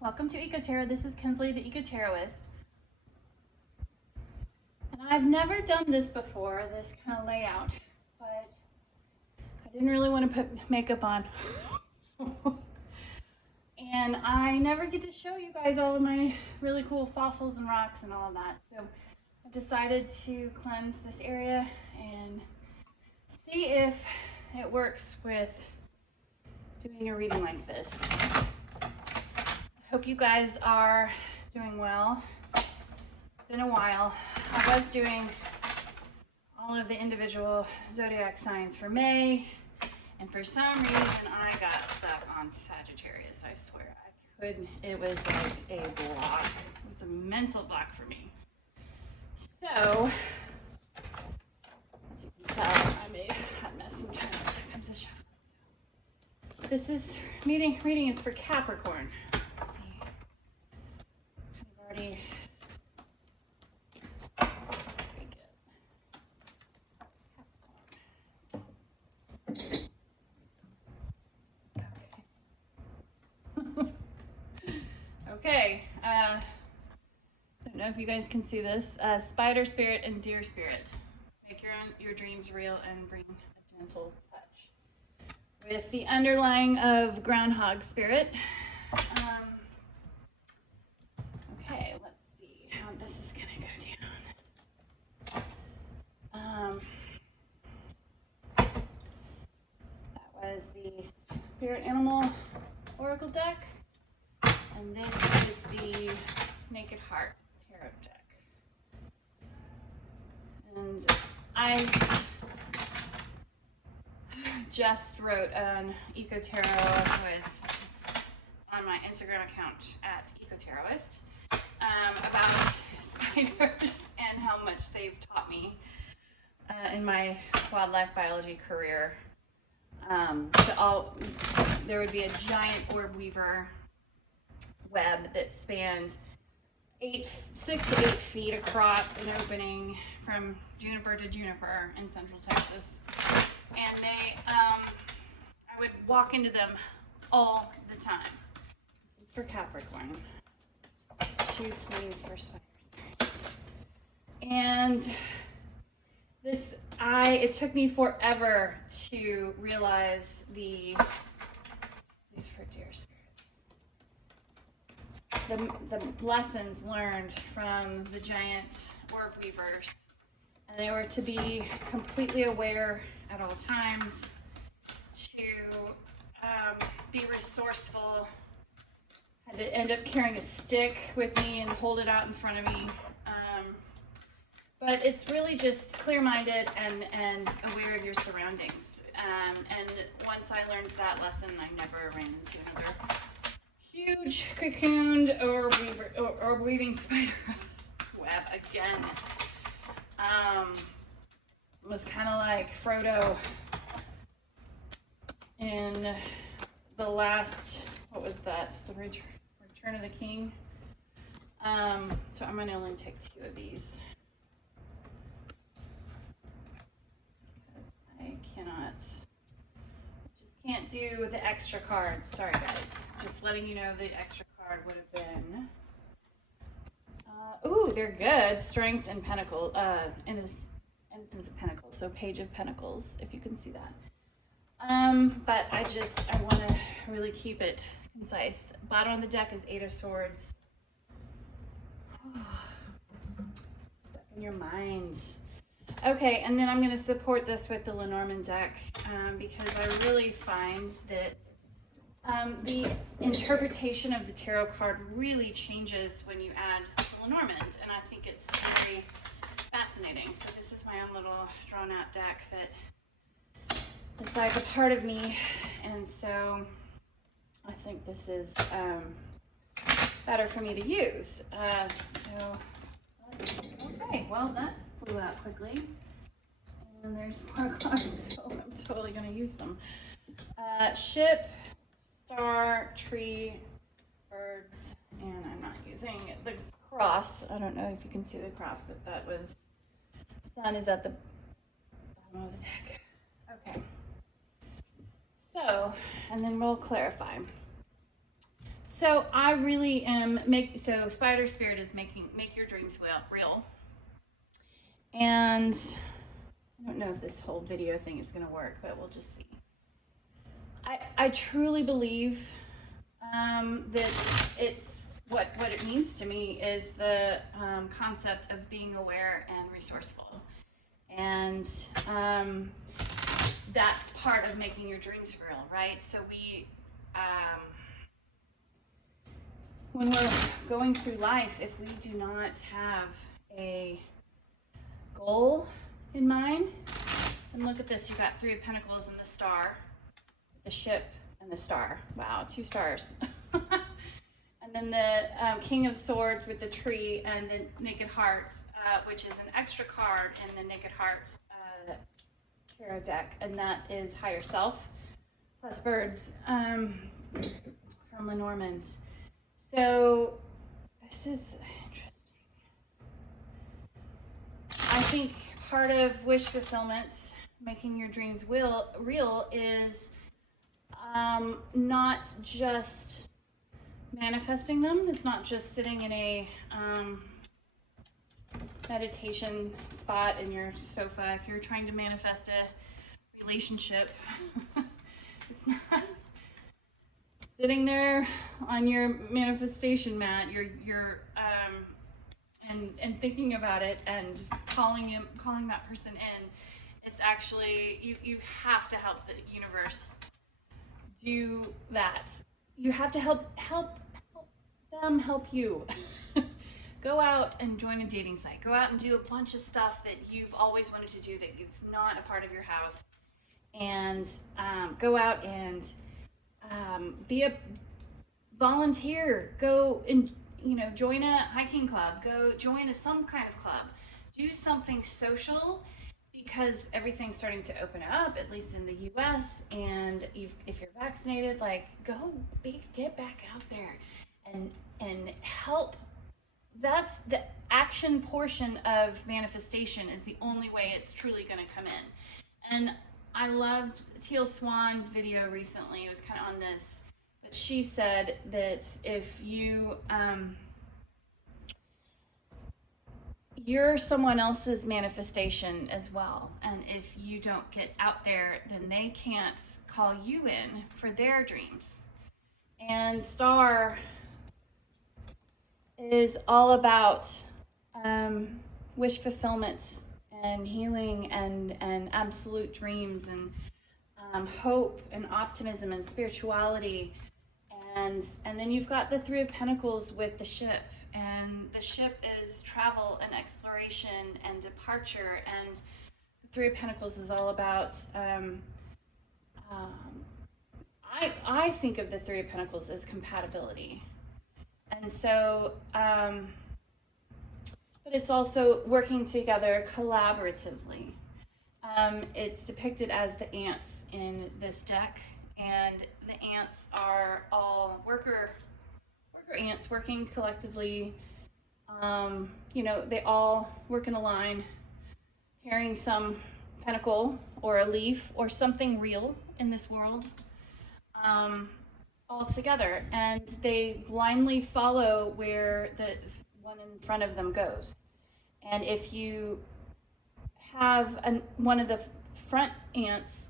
Welcome to Eco Tarot. This is Kensley, the Eco Tarotist. And I've never done this before, this kind of layout, but I didn't really want to put makeup on. And I never get to show you guys all of my really cool fossils and rocks and all of that. So I've decided to cleanse this area and see if it works with doing a reading like this. Hope you guys are doing well. It's been a while. I was doing all of the individual zodiac signs for May, and for some reason I got stuck on Sagittarius. I swear I couldn't. It was like a block. It was a mental block for me. So, as you can tell, I'm a hot mess sometimes when it comes to shuffling. This is reading is for Capricorn. Already. Okay. I don't know if you guys can see this. Spider spirit and deer spirit. Make your dreams real and bring a gentle touch. With the underlying of groundhog spirit. Okay, let's see how this is gonna go down. That was the Spirit Animal Oracle deck, and this is the Naked Heart Tarot deck. And I just wrote an Eco Tarotist on my Instagram account at Eco Tarotist. About spiders and how much they've taught me in my wildlife biology career. There would be a giant orb weaver web that spanned 6 to 8 feet across an opening from juniper to juniper in central Texas. And I would walk into them all the time. This is for Capricorn. 2 please for spider. And it took me forever to realize these for deer spirit. The lessons learned from the giant orb weavers, and they were to be completely aware at all times, to be resourceful. I had to end up carrying a stick with me and hold it out in front of me. But it's really just clear-minded and aware of your surroundings. And once I learned that lesson, I never ran into another huge cocooned or weaving spider web again. It was kind of like Frodo in the last, what was that? It's the Return of the King. So I'm going to only take 2 of these. Can't do the extra cards. Sorry guys. Just letting you know the extra card would have been. Ooh, they're good. Strength and Pentacle. Innocence of Pentacles. So Page of Pentacles, if you can see that. But I want to really keep it concise. Bottom of the deck is 8 of Swords. Stuck in your mind. Okay, and then I'm going to support this with the Lenormand deck because I really find that the interpretation of the tarot card really changes when you add the Lenormand, and I think it's very fascinating. So this is my own little drawn-out deck that is like a part of me, and so I think this is better for me to use. Okay, well that flew out quickly. And there's 4 cards, so I'm totally going to use them. Ship, star, tree, birds, and I'm not using the cross. I don't know if you can see the cross, but that was, sun is at the bottom of the deck. Okay. So, and then we'll clarify. So I really am so Spider Spirit is make your dreams real. And I don't know if this whole video thing is going to work, but we'll just see. I truly believe that it's what it means to me is the concept of being aware and resourceful. And that's part of making your dreams real, right? So when we're going through life, if we do not have a goal in mind, and look at this, you've got 3 of Pentacles and the star, the ship and the star. Wow, 2 stars. And then the King of Swords with the tree and the Naked Hearts, which is an extra card in the Naked Hearts tarot deck, and that is Higher Self plus birds from Lenormand. So this is interesting. I think part of wish fulfillment, making your dreams real, is not just manifesting them. It's not just sitting in a meditation spot in your sofa. If you're trying to manifest a relationship, it's not sitting there on your manifestation mat. You're and thinking about it and just calling that person in. It's actually you have to help the universe do that. You have to help them help you. Go out and join a dating site. Go out and do a bunch of stuff that you've always wanted to do that is not a part of your house. And go out and be a volunteer. Go and join a hiking club. Go join some kind of club. Do something social, because everything's starting to open up, at least in the U.S. And if you're vaccinated, get back out there and help. That's the action portion of manifestation, is the only way it's truly going to come in. And I loved Teal Swan's video recently. It was kind of on this, but she said that if you're someone else's manifestation as well, and if you don't get out there, then they can't call you in for their dreams. And Star is all about wish fulfillment and healing and absolute dreams and hope and optimism and spirituality. And then you've got the 3 of Pentacles with the ship, and the ship is travel and exploration and departure, and the 3 of Pentacles is all about I think of the 3 of Pentacles as compatibility. And so but it's also working together collaboratively. It's depicted as the ants in this deck, and the ants are all worker ants working collectively. They all work in a line, carrying some pentacle or a leaf or something real in this world, all together, and they blindly follow where the one in front of them goes. And if you have one of the front ants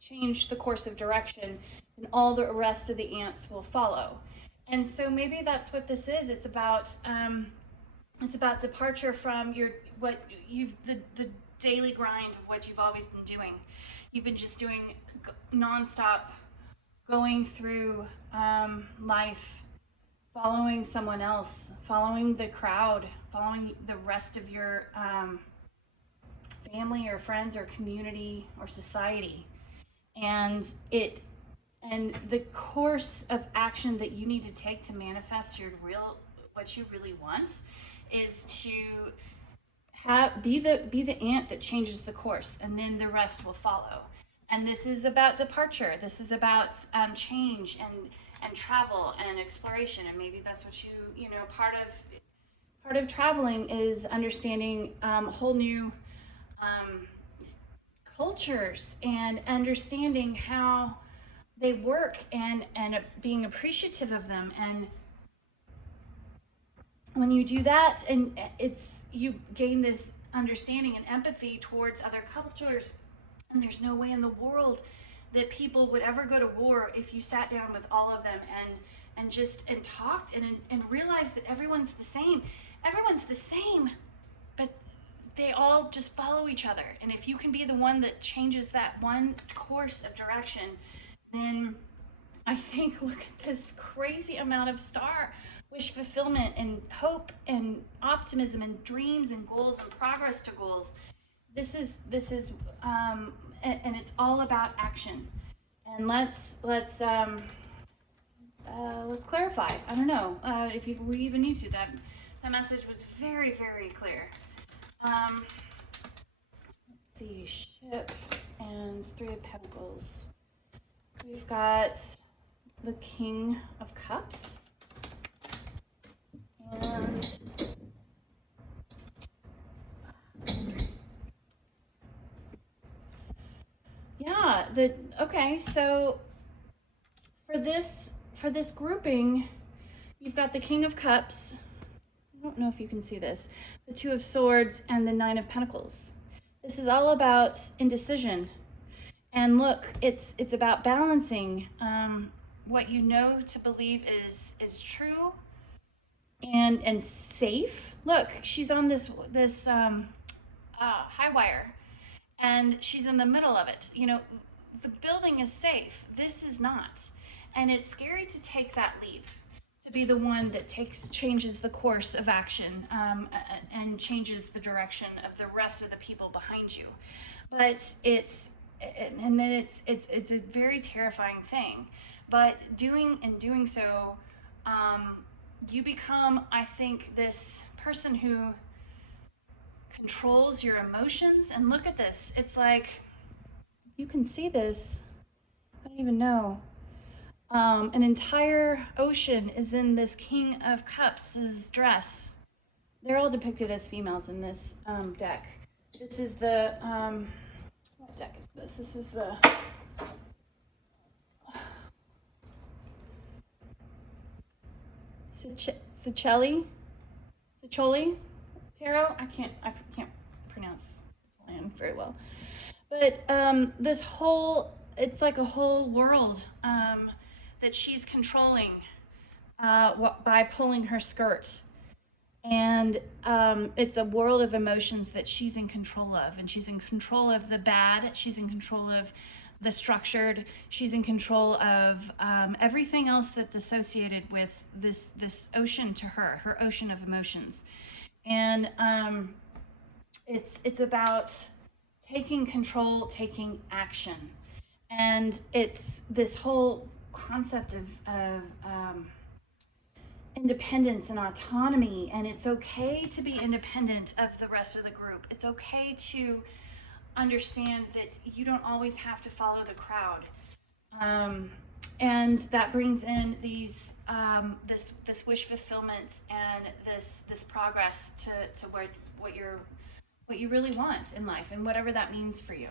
change the course of direction, then all the rest of the ants will follow. And so maybe that's what this is. It's about departure from the daily grind of what you've always been doing. You've been just doing nonstop, going through life, following someone else, following the crowd, following the rest of your family or friends or community or society. And the course of action that you need to take to manifest what you really want is to be the ant that changes the course, and then the rest will follow. And this is about departure. This is about change and travel and exploration. And maybe that's what part of traveling is understanding whole new cultures and understanding how they work, and being appreciative of them. And when you do that, and you gain this understanding and empathy towards other cultures. And there's no way in the world that people would ever go to war if you sat down with all of them and talked and realized that everyone's the same. Everyone's the same, but they all just follow each other. And if you can be the one that changes that one course of direction, then I think, look at this crazy amount of star wish fulfillment and hope and optimism and dreams and goals and progress to goals. And it's all about action. And let's clarify. I don't know if we even need to. That message was very, very clear. Let's see, ship and 3 of Pentacles. We've got the King of Cups and yeah, okay, so for this grouping, you've got the King of Cups. I don't know if you can see this. The 2 of Swords and the 9 of Pentacles. This is all about indecision. And look, it's about balancing what you know to believe is true and safe. Look, she's on this high wire, and she's in the middle of it. You know, the building is safe. This is not, and it's scary to take that leap, to be the one that changes the course of action and changes the direction of the rest of the people behind you. But it's a very terrifying thing. But doing so, you become, I think, this person who controls your emotions. And look at this. It's like, you can see this. I don't even know. An entire ocean is in this King of Cups' dress. They're all depicted as females in this deck. This is the, what deck is this? This is the, Siceli Tarot. I can't pronounce Italian very well. But this whole, it's like a whole world that she's controlling by pulling her skirt. And it's a world of emotions that she's in control of. And she's in control of the bad. She's in control of the structured. She's in control of everything else that's associated with this ocean to her ocean of emotions. And it's about taking control, taking action. And it's this whole concept of independence and autonomy. And it's okay to be independent of the rest of the group. It's okay to understand that you don't always have to follow the crowd. And that brings in these this wish fulfillment and this progress to what you really want in life, and whatever that means for you.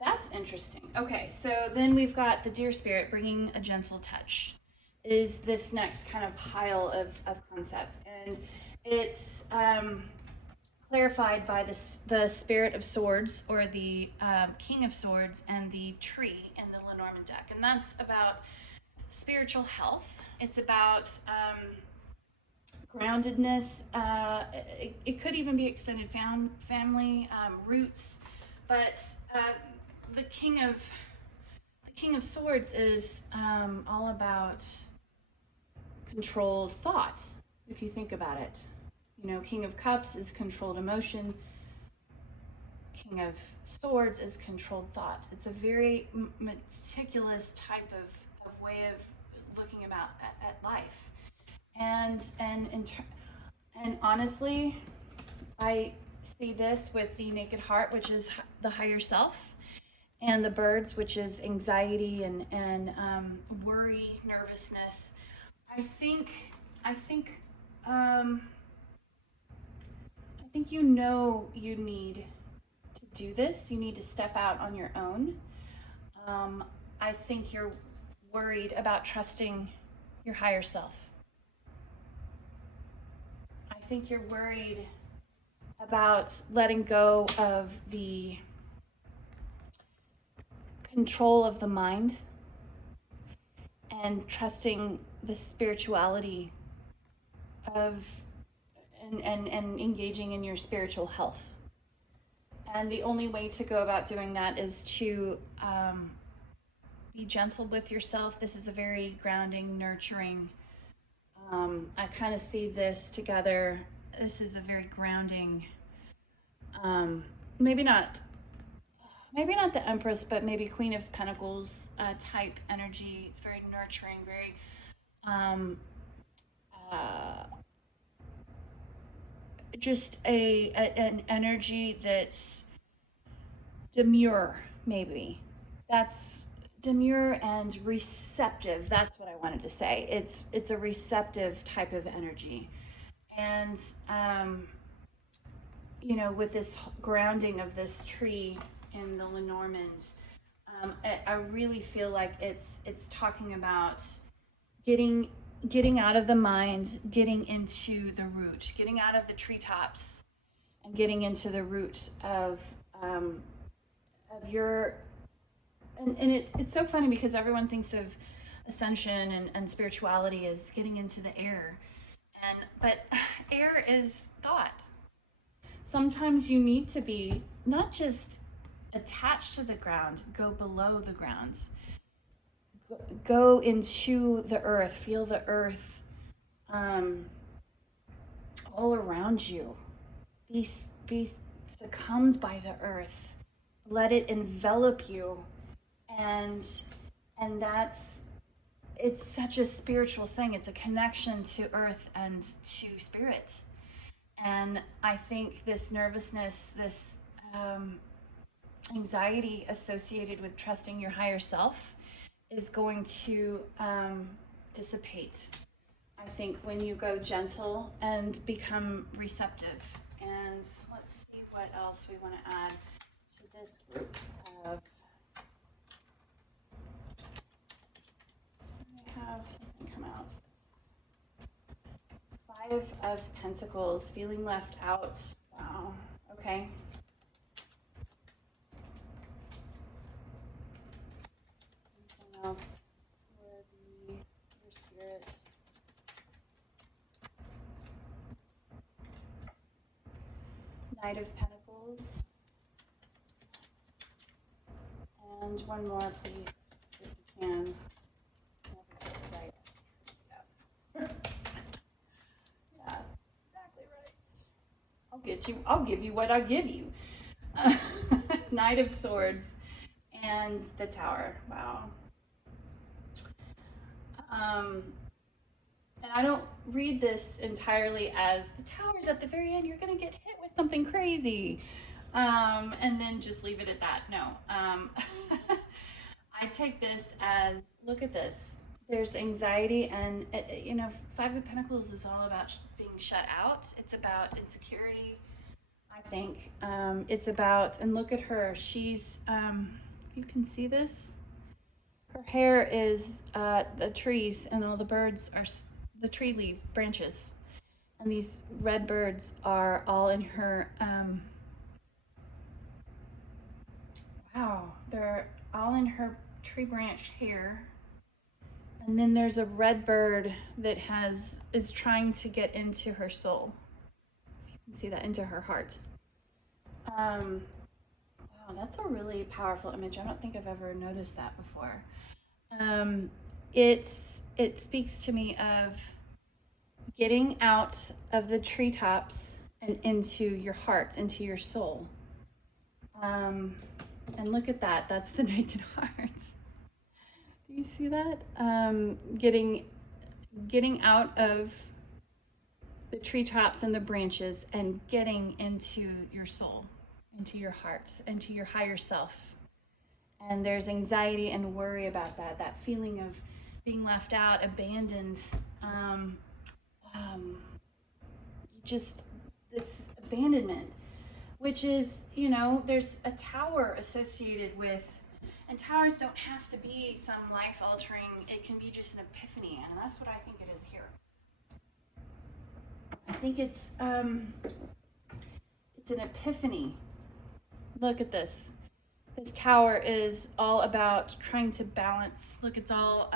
That's interesting. Okay, so then we've got the Deer Spirit bringing a gentle touch. Is this next kind of pile of concepts, and it's clarified by the Spirit of Swords, or the King of Swords, and the tree in the Lenormand deck. And that's about spiritual health. It's about groundedness. It could even be extended family, roots. But the King of Swords is all about controlled thought, if you think about it. You know, King of Cups is controlled emotion. King of Swords is controlled thought. It's a very meticulous type of way of looking at life. And honestly, I see this with the Naked Heart, which is the higher self, and the Birds, which is anxiety and worry, nervousness. I think you know you need to do this. You need to step out on your own. I think you're worried about trusting your higher self. I think you're worried about letting go of the control of the mind and trusting the spirituality of and engaging in your spiritual health. And the only way to go about doing that is to be gentle with yourself. This is a very grounding, nurturing. I kind of see this together. This is a very grounding, maybe not the Empress, but maybe Queen of Pentacles type energy. It's very nurturing, very just an energy that's demure, maybe. That's demure and receptive. That's what I wanted to say. It's a receptive type of energy. And you know, with this grounding of this tree in the Lenormand, I really feel like it's talking about getting out of the mind, getting into the root, getting out of the treetops, and getting into the root of your. And it's so funny because everyone thinks of ascension and spirituality as getting into the air, but air is thought. Sometimes you need to be not just attached to the ground, go below the ground. Go into the earth, feel the earth all around you. Be succumbed by the earth. Let it envelop you. And it's such a spiritual thing. It's a connection to earth and to spirit. And I think this nervousness, this anxiety associated with trusting your higher self is going to dissipate. I think when you go gentle and become receptive. And let's see what else we want to add to this group of. I have something come out. 5 of Pentacles, feeling left out. Wow. Okay. Anything else for your spirit? Knight of Pentacles. And one more, please, if you can. Right. Yes. Yeah, exactly right. I'll give you what I give you. Knight of Swords and the Tower. Wow. And I don't read this entirely as the Tower's at the very end. You're going to get hit with something crazy. And then just leave it at that. No. I take this as, look at this. There's anxiety and, you know, 5 of Pentacles is all about being shut out. It's about insecurity, I think. It's about, and look at her. She's, you can see this. Her hair is the trees and all the birds are the tree leaf branches. And these red birds are all in her, wow, they're all in her tree branch hair. And then there's a red bird that is trying to get into her soul. You can see that, into her heart. Wow, that's a really powerful image. I don't think I've ever noticed that before. It speaks to me of getting out of the treetops and into your heart, into your soul. And look at that. That's the Naked Heart. Do you see that? Getting out of the treetops and the branches and getting into your soul, into your heart, into your higher self. And there's anxiety and worry about that feeling of being left out, abandoned, just this abandonment, which is, you know, there's a tower associated with And towers don't have to be some life-altering, it can be just an epiphany, and that's what I think it is here. I think it's an epiphany. Look at this. This tower is all about trying to balance. Look, it's all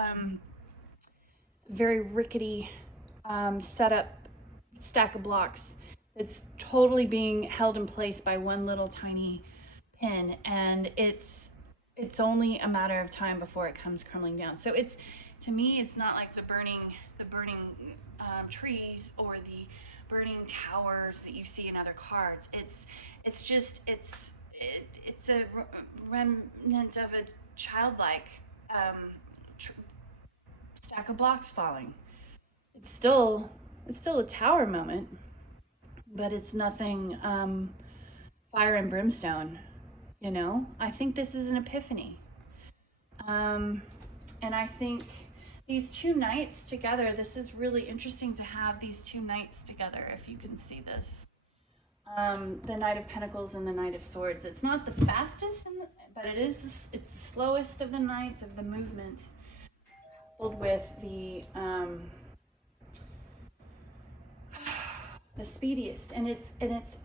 it's a very rickety setup, stack of blocks. It's totally being held in place by one little tiny pin, and it's only a matter of time before it comes crumbling down. So it's, to me, it's not like the burning trees or the burning towers that you see in other cards. It's just it's a remnant of a childlike stack of blocks falling. It's still a tower moment, but it's nothing fire and brimstone. You know, I think this is an epiphany. And I think these two knights together, this is really interesting to have these two knights together, if you can see this. The Knight of Pentacles and the Knight of Swords. It's not the fastest, but it's the slowest of the knights of the movement, coupled with the speediest. And it's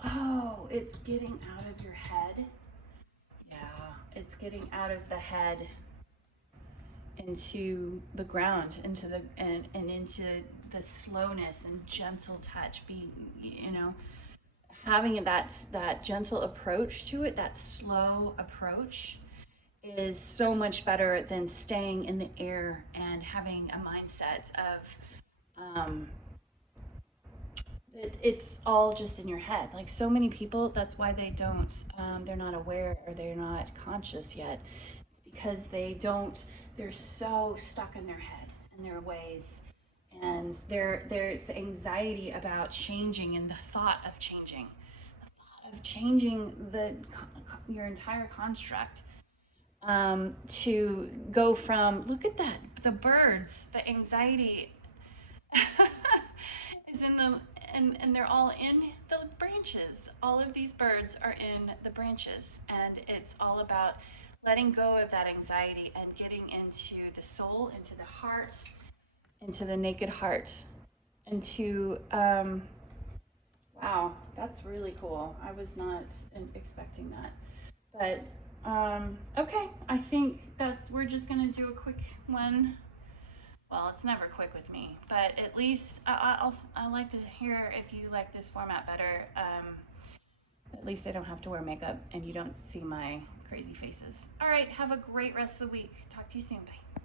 oh, it's getting out of your head. Yeah, it's getting out of the head into the ground, into the and into the slowness and gentle touch, being, you know, having that gentle approach to it, that slow approach, is so much better than staying in the air and having a mindset of it's all just in your head. Like so many people, that's why they don't, they're not aware or they're not conscious yet. It's because they're so stuck in their head and their ways. And there's anxiety about changing and the thought of changing. The thought of changing your entire construct. To go from, look at that, the birds, the anxiety is in them, and they're all in the branches. All of these birds are in the branches, and it's all about letting go of that anxiety and getting into the soul, into the heart, into the naked heart, into wow, that's really cool. I was not expecting that, but okay, I think that we're just gonna do a quick one. Well, it's never quick with me, but at least I like to hear if you like this format better. At least I don't have to wear makeup and you don't see my crazy faces. All right, have a great rest of the week. Talk to you soon. Bye.